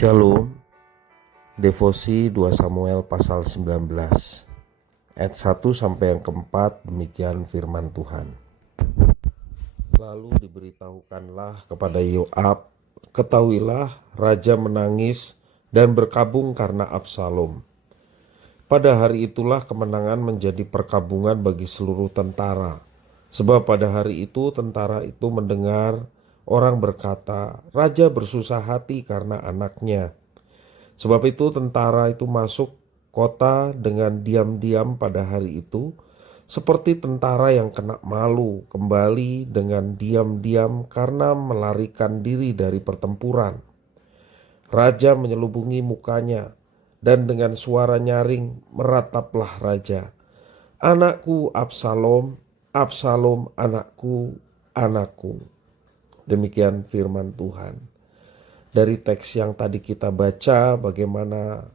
Shalom. Devosi 2 Samuel pasal 19 ayat 1 sampai yang keempat. Demikian firman Tuhan. Lalu diberitahukanlah kepada Yoab, ketahuilah raja menangis dan berkabung karena Absalom. Pada hari itulah kemenangan menjadi perkabungan bagi seluruh tentara. Sebab pada hari itu tentara itu mendengar orang berkata, raja bersusah hati karena anaknya. Sebab itu tentara itu masuk kota dengan diam-diam pada hari itu, seperti tentara yang kena malu kembali dengan diam-diam karena melarikan diri dari pertempuran. Raja menyelubungi mukanya, dan dengan suara nyaring merataplah raja, "Anakku Absalom, Absalom anakku, anakku." Demikian firman Tuhan. Dari teks yang tadi kita baca, bagaimana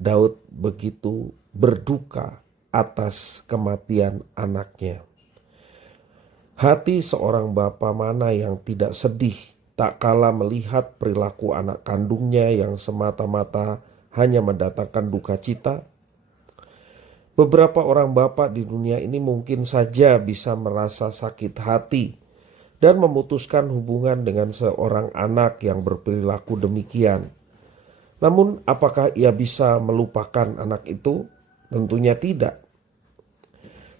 Daud begitu berduka atas kematian anaknya. Hati seorang bapa mana yang tidak sedih tak kala melihat perilaku anak kandungnya yang semata-mata hanya mendatangkan duka cita? Beberapa orang bapak di dunia ini mungkin saja bisa merasa sakit hati dan memutuskan hubungan dengan seorang anak yang berperilaku demikian. Namun apakah ia bisa melupakan anak itu? Tentunya tidak.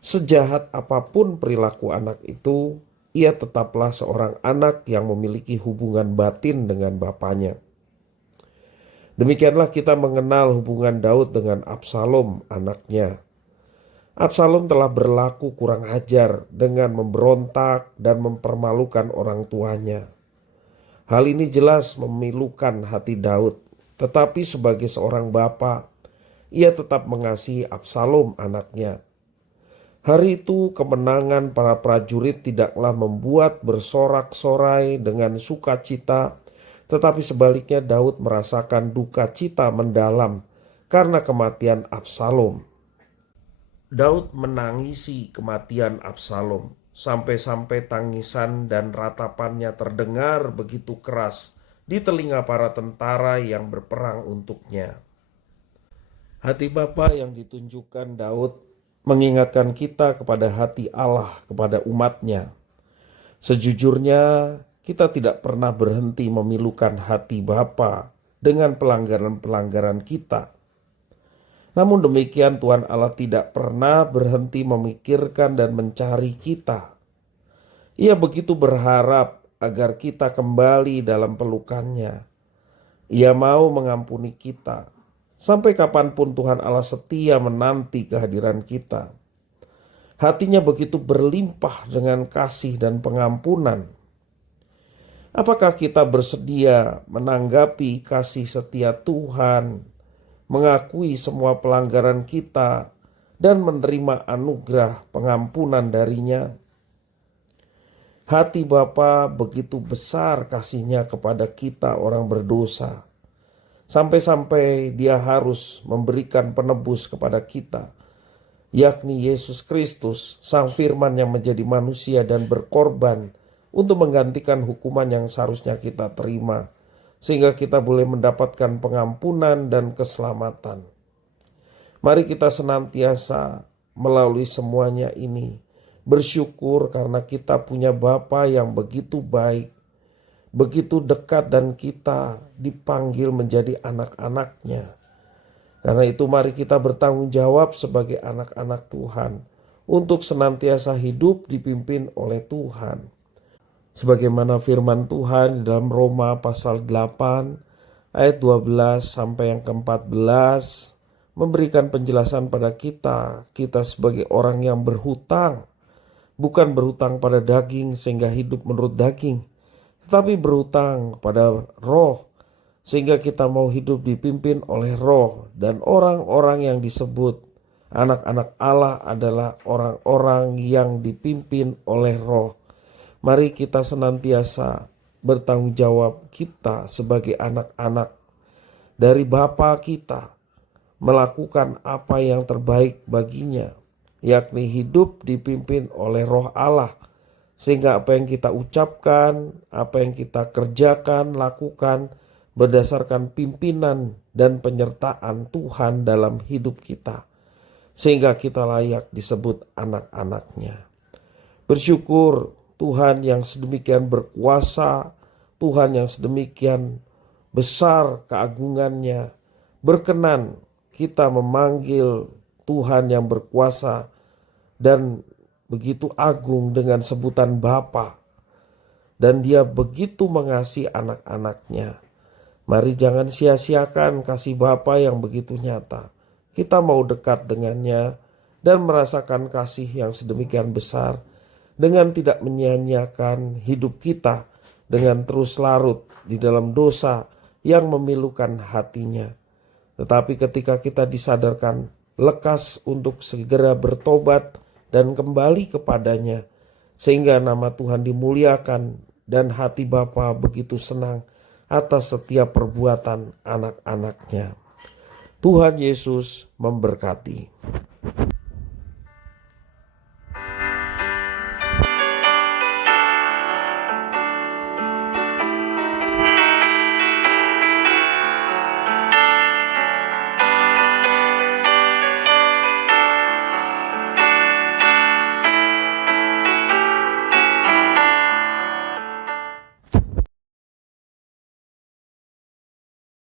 Sejahat apapun perilaku anak itu, ia tetaplah seorang anak yang memiliki hubungan batin dengan bapaknya. Demikianlah kita mengenal hubungan Daud dengan Absalom anaknya. Absalom telah berlaku kurang ajar dengan memberontak dan mempermalukan orang tuanya. Hal ini jelas memilukan hati Daud, tetapi sebagai seorang bapa, ia tetap mengasihi Absalom anaknya. Hari itu kemenangan para prajurit tidaklah membuat bersorak-sorai dengan sukacita, tetapi sebaliknya Daud merasakan duka cita mendalam karena kematian Absalom. Daud menangisi kematian Absalom, sampai-sampai tangisan dan ratapannya terdengar begitu keras di telinga para tentara yang berperang untuknya. Hati Bapa yang ditunjukkan Daud mengingatkan kita kepada hati Allah kepada umatnya. Sejujurnya kita tidak pernah berhenti memilukan hati Bapa dengan pelanggaran-pelanggaran kita. Namun demikian Tuhan Allah tidak pernah berhenti memikirkan dan mencari kita. Ia begitu berharap agar kita kembali dalam pelukannya. Ia mau mengampuni kita. Sampai kapanpun Tuhan Allah setia menanti kehadiran kita. Hatinya begitu berlimpah dengan kasih dan pengampunan. Apakah kita bersedia menanggapi kasih setia Tuhan, mengakui semua pelanggaran kita, dan menerima anugerah pengampunan darinya? Hati Bapa begitu besar kasihnya kepada kita orang berdosa, sampai-sampai Dia harus memberikan penebus kepada kita, yakni Yesus Kristus, Sang Firman yang menjadi manusia dan berkorban untuk menggantikan hukuman yang seharusnya kita terima, sehingga kita boleh mendapatkan pengampunan dan keselamatan. Mari kita senantiasa melalui semuanya ini bersyukur karena kita punya Bapa yang begitu baik, begitu dekat, dan kita dipanggil menjadi anak-anaknya. Karena itu mari kita bertanggung jawab sebagai anak-anak Tuhan untuk senantiasa hidup dipimpin oleh Tuhan. Sebagaimana firman Tuhan dalam Roma pasal 8 ayat 12 sampai yang ke-14 memberikan penjelasan pada kita sebagai orang yang berhutang, bukan berhutang pada daging sehingga hidup menurut daging, tetapi berhutang pada roh sehingga kita mau hidup dipimpin oleh roh. Dan orang-orang yang disebut anak-anak Allah adalah orang-orang yang dipimpin oleh roh. Mari kita senantiasa bertanggung jawab kita sebagai anak-anak dari Bapa kita, melakukan apa yang terbaik baginya, yakni hidup dipimpin oleh roh Allah, sehingga apa yang kita ucapkan, apa yang kita kerjakan, lakukan berdasarkan pimpinan dan penyertaan Tuhan dalam hidup kita, sehingga kita layak disebut anak-anaknya. Bersyukur Tuhan yang sedemikian berkuasa, Tuhan yang sedemikian besar keagungannya, berkenan kita memanggil Tuhan yang berkuasa dan begitu agung dengan sebutan Bapa, dan Dia begitu mengasihi anak-anaknya. Mari jangan sia-siakan kasih Bapa yang begitu nyata. Kita mau dekat dengannya dan merasakan kasih yang sedemikian besar dengan tidak menyia-nyiakan hidup kita dengan terus larut di dalam dosa yang memilukan hatinya. Tetapi ketika kita disadarkan lekas untuk segera bertobat dan kembali kepadanya, sehingga nama Tuhan dimuliakan dan hati Bapa begitu senang atas setiap perbuatan anak-anaknya. Tuhan Yesus memberkati.